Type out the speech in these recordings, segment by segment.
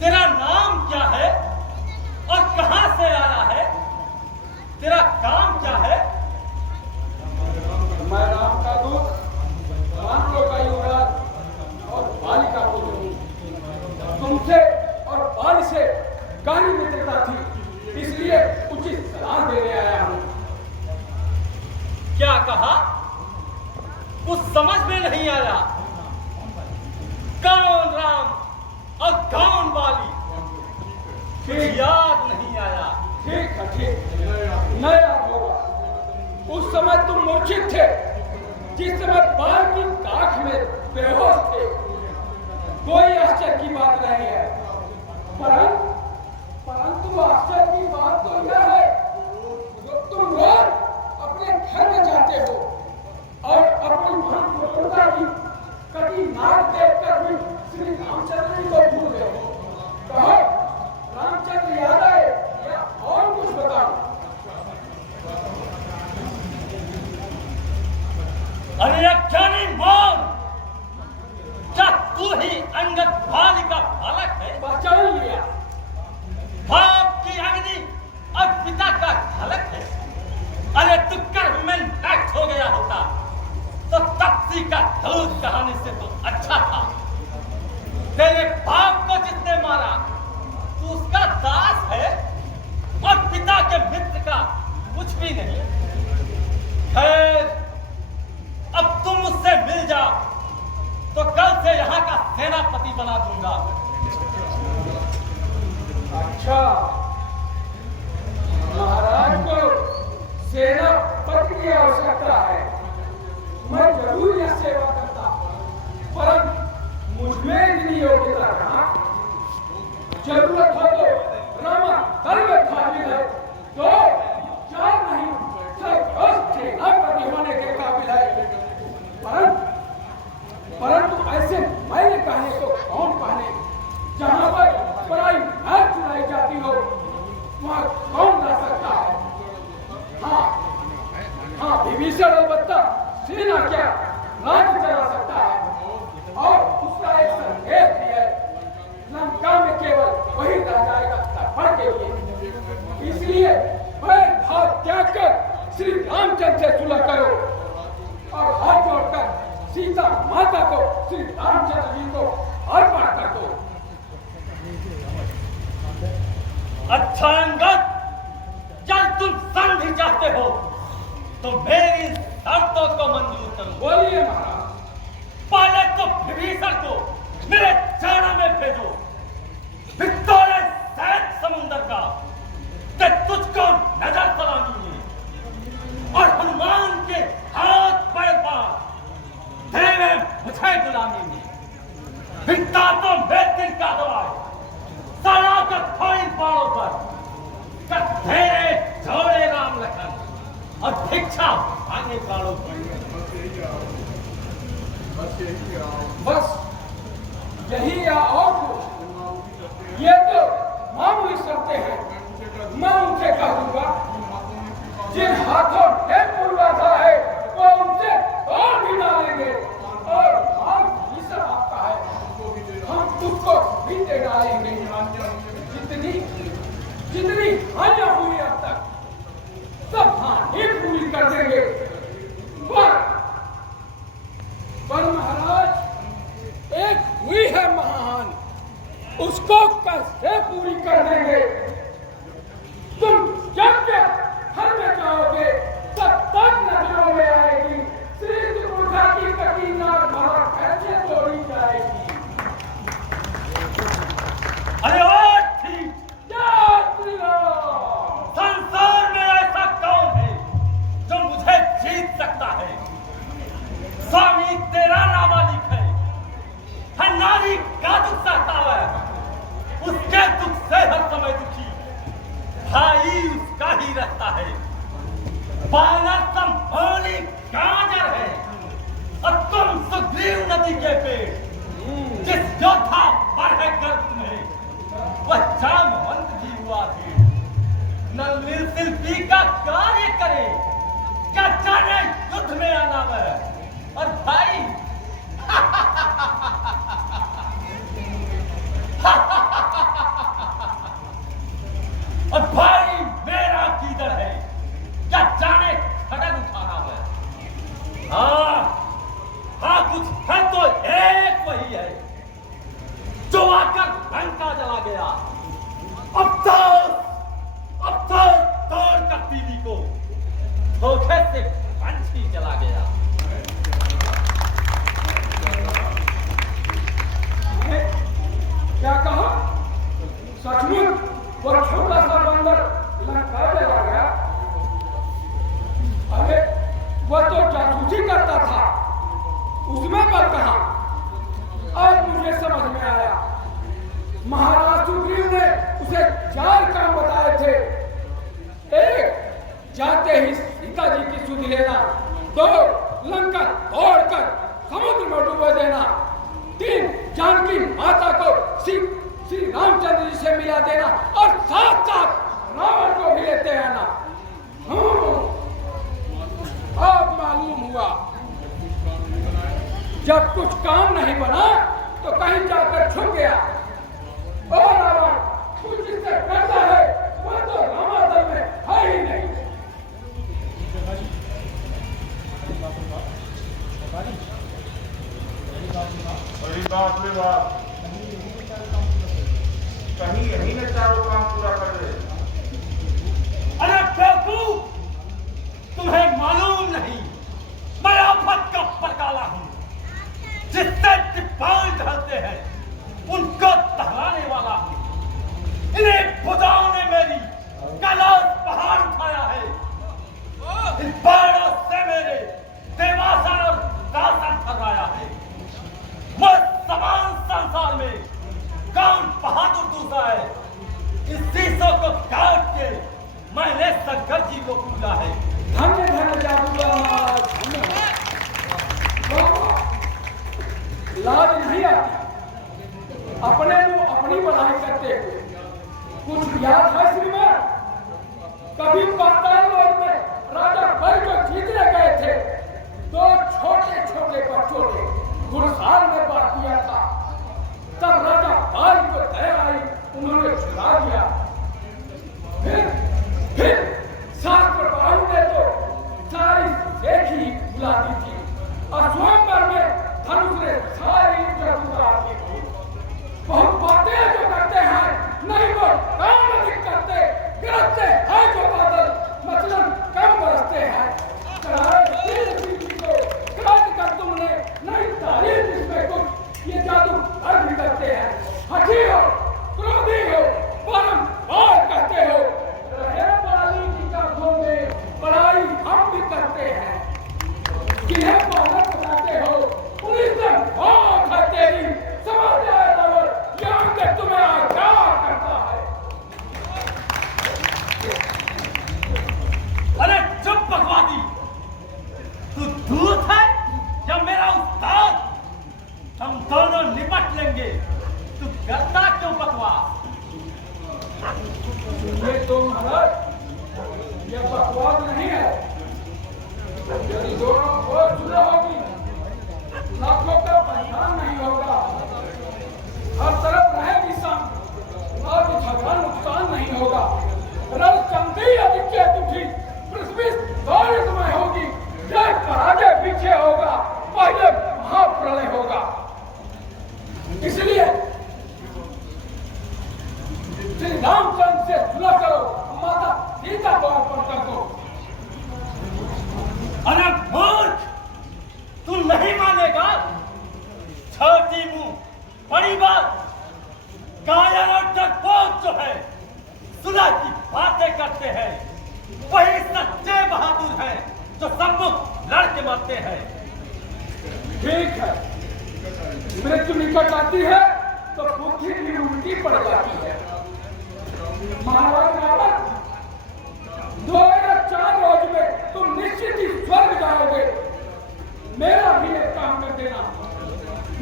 तेरा नाम क्या है और कहां से आया है? तेरा काम क्या है? मैं राम का दूत, मानव का युवराज और बाली का पुत्र हूँ। तुमसे और बाली से गाली मित्रता थी, इसलिए उचित सलाह देने आया हूँ। क्या कहा? कुछ समझ में नहीं आया। कौन राम और कौन बाली? ठीक, याद नहीं आया। ठीक है, ठीक, नया होगा। उस समय तुम मूर्छित थे, जिस समय बाल की काख में बेहोश थे। कोई आश्चर्य की बात नहीं है, परंतु आश्चर्य की बात तो यह है जो तुम रोज अपने घर में जाते हो और अपनी महत्वपूर्णता की कटी नाक देखकर भी श्री रामचंद्र जी को भूल गए हो। कहो, रामचंद्र याद आए या और कुछ बताओ? अरे अज्ञानी मौन! क्या तू ही अंगद बाली का बालक है? पहचान लिया। बाप की अग्नि और पिता का झलक है। अरे तू कर्म में नष्ट हो गया होता तो तपसी का दूध कहानी से तो अच्छा था। तेरे बाप को जिसने मारा तू उसका दास है और पिता के मित्र का कुछ भी नहीं। खैर, अब तुम मुझसे मिल जाओ तो कल से यहाँ का सेनापति बना दूंगा। अच्छा, महाराज को सेनापति की आवश्यकता है। मैं जरूर यह सेवा करता, परंतु मुझमें इतनी योग्यता कहाँ? जरूरत हो तो रामा दल में काबिल है, तो चार नहीं सेनापति होने के काबिल है। परंतु ऐसे मैंने कहने को कौन कहने? जहाँ पर पराई नाक चुराई जाती हो वहाँ कौन जा सकता है? हाँ, विभीषण अलबत्ता सेना क्या राज्य चला सकता है, और उसका एक संकेत भी है। लंका में केवल वही रह जाएगा तर्पण के लिए। इसलिए मैं भाव त्याग कर श्री रामचंद्र से सुलह करो और हाथ जोड़कर सीता माता को श्री रामचंद्र जी को अर्पण कर दो। अच्छा अंगद, जब तुम संधि चाहते हो तो मेरी शर्तों को मंजूर करो। बोलिए महाराज। पहले तो विभीषण को मेरे चरणों में भेजो, फिर तोड़े सैत समुंदर का कि तुझको नजर सलामी है और हनुमान के हाथ पैर पार देवे मुझे गुलामी में। फिर तातों में दिल का दवाए सड़ा कर खोइन पाड़ों पर तेरे जोड़े राम लखन और भिक्षा आगे पाड़ों पर। बस यही या और कुछ? ये तो मामूली शर्तें हैं। मैं उनसे कह दूंगा जिन हाथों ने पूर्वाधा है वो उनसे और भी डालेंगे, और विभीषण आपका है, हम उसको भी दे डालेंगे। जितनी हानियां हुई अब तक सब हानि पूरी कर देंगे। पर महाराज, एक हुई है महान, उसको कैसे पूरी कर देंगे? तुम जब घर में जाओगे तब तक नजरों में आएगी श्री दुर्गा की कटीना भरा कैसे तोड़ी जाएगी। अरे संसार में ऐसा कौन है जो मुझे जीत सकता है? स्वामी तेरा नाबालिग है नारी का दुख सहता है, उसके दुख से हर समय दुखी आकर लंका जला गया। अब तो तोड़कर तीली को धोखे से पंछी चला गया। क्या कहा? सचमुच वो छोटा सा बंदर लंका चला गया? अरे वो तो जासूसी करता था, उसमें बल कहा? अब मुझे समझ में आया। महाराज सुग्रीव ने उसे 4 काम बताए थे। 1, जाते ही सीता जी की सुध लेना। 2, लंका तोड़कर समुद्र में डुबो देना। 3, जानकी माता को श्री रामचंद्र जी से मिला देना और साथ साथ रावण को भी लेते आना। अब मालूम हुआ, जब कुछ काम नहीं बना तो कहीं जाकर छुप गया। और रावण कुछ इससे करता है, वह तो रामादल में है ही नहीं। बड़ी बात रे बाप, कहीं यही में चारों काम पूरा कर दे। अरे बेवकूफ, तुम्हें मालूम नहीं मैं आफत का परकाला हूं। जिससे तिपाल ढलते हैं उनको टहलाने वाला हूं। इन्हें भुजाओं ने मेरी कैलाश पहाड़ उठाया है। इन पहाड़ों से मेरे देवासन और दासन ठहराया है। मैं समान संसार में कौन बहादुर दूसरा है। इस शीशों को काट के मैंने शंकर जी को पूजा है। धन्य धन्य जादूगर महाराज, धन्यवाद। लाज नहीं आती अपने को अपनी बड़ाई करते हुए। कुछ याद है श्रीमान? कभी पाताल लोक में राजा बल को जीतने गए थे। 2 छोटे छोटे बच्चों ने घुड़साल में बांट दिया था। तब राजा बाल को दया आई, उन्होंने छुड़ा दिया। फिर शास्त्र बाहु ने तो सारी देखी बुला दी थी और स्वयंवर में धनुष ने सारी जगह दी थी। बहुत बातें जो करते हैं, नहीं वो काम अधिक करते। गिरते हैं जो बादल, मतलब कम बरसते हैं। को काट कर तुमने नहीं तारीफ इसमें कुछ, ये जादू हर भी करते हैं। हठी हो, क्रोधी हो, परम बार करते हो। रहे बड़ाई की काखों में बड़ाई हम भी करते हैं। किन्हें पालक बनाते हो, पुलिस से भाग है तेरी। समझ जाए रावण, यहाँ के तुम्हें आज्ञा करता है। अरे चुप बकवादी, तू दूत है या मेरा उस्ताद? हम दोनों निपट लेंगे, तू करता क्यों बकवास? ये तो महाराज, ये बकवास नहीं है। यदि दोनों और जुड़े होगी, लाखों का पहचान नहीं होगा। हर तरफ रहेगी शांति और झगड़ा नुकसान नहीं होगा। रल चंदी अधिक तुझी पृथ्वी दौड़ समय होगी। जय पराजय पीछे होगा, पहले महाप्रलय होगा। इसलिए श्री रामचंद्र से सुलह करो, माता सीता को अर्पण कर दो। अरे मूर्ख, तू नहीं मानेगा? छोटी मुंह बड़ी बात। कायर और डरपोक जो है सुलह की बातें करते हैं, वही सच्चे बहादुर हैं जो सम्मुख लड़ के मरते हैं। ठीक है, मृत्यु निकट आती है तो बुद्धि भी उल्टी पड़ जाती है। महाराज रावण, 2 या 4 रोज में तुम निश्चित ही स्वर्ग जाओगे। मेरा भी एक काम कर देना,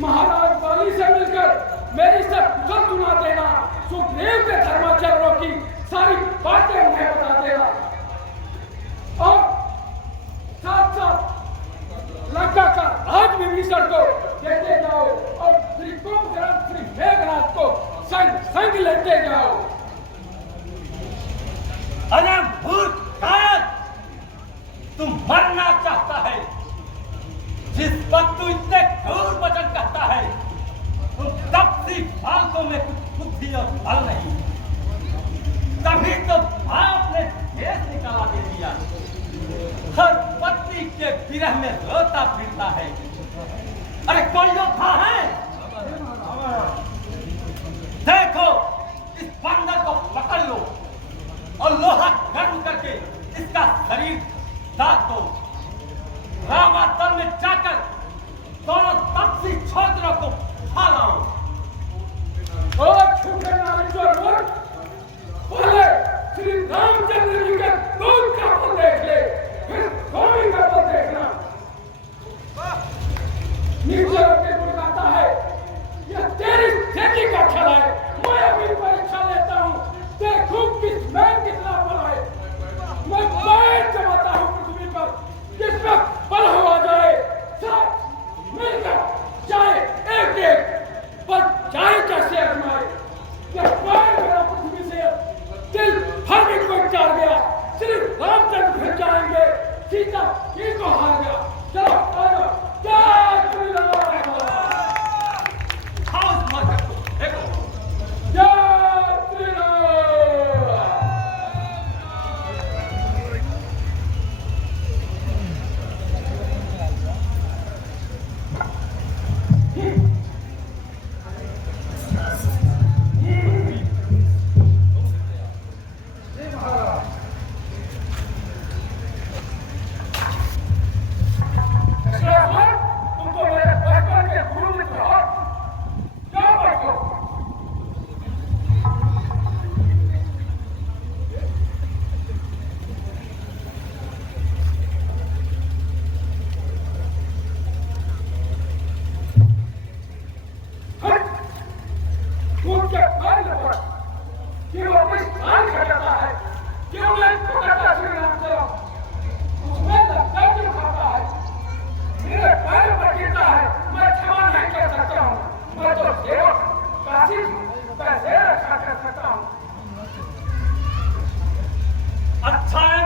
महाराज बाली से मिलकर मेरी सब कुशल सुना देना। सुग्रीव के धर्माचरणों की सारी बातें उन्हें बता देना और साथ साथ लंका का राज विभीषण को देते जाओ और श्री कुंभकर्ण श्री मेघनाथ को संग संग लेते जाओ। अरे मूर्ख कायर, तुम मरना चाहता है। जिस वक्त तू इतने क्रूर वचन कहता है, उन तपसी बालकों में बुद्धि और बल नहीं, तभी तो बाप ने देश निकाला दे दिया। हर पत्नी के विरह में रोता फिरता है। अरे कोई योद्धा है? देखो, इस बंदर को पकड़ लो और लोहा गर्म करके इसका शरीर दाग दो। रामातल में जाकर दोनों तपसी छोकरों को खा लाओ। और छूटे नारेश्वर मूर्ख, पहले श्री रामचंद्र जी के दूध का फल देख ले, फिर स्वामी का फल देखना। नीचे होकर गुड़गाता है, यह तेरी खेती का खेल है। मैं अभी परीक्षा लेता हूँ, देखूं किसमें कितना बल है। मैं पैर जमाता हूँ पृथ्वी पर, जिसमें बल हो जाए सब मिलकर चाहे एक एक, पर चाहे कैसे आजमाए। यह पैर मेरा पृथ्वी से दिल हर दिन को चार गया। श्री रामचंद्र फिर जाएंगे, सीता जी को हार गया। चलो आ जाओ, जय श्री राम। खाओ इस मरकट को, देखो। जय श्री राम। तुमको मेरे बचपन के गुरु मित्र हो, क्या बैठो। कूद के पैर लपट, कि वो अपनी जान खटाता है, क्यों नहीं पकड़ता श्री रामचंद्र। उसमें लगता क्यों खाता है, मेरे पैर पर गिरता है, मैं क्षमा नहीं कर सकता हूँ। मैं तो सेवक काशी कैसे रक्षा कर सकता हूँ। अच्छा है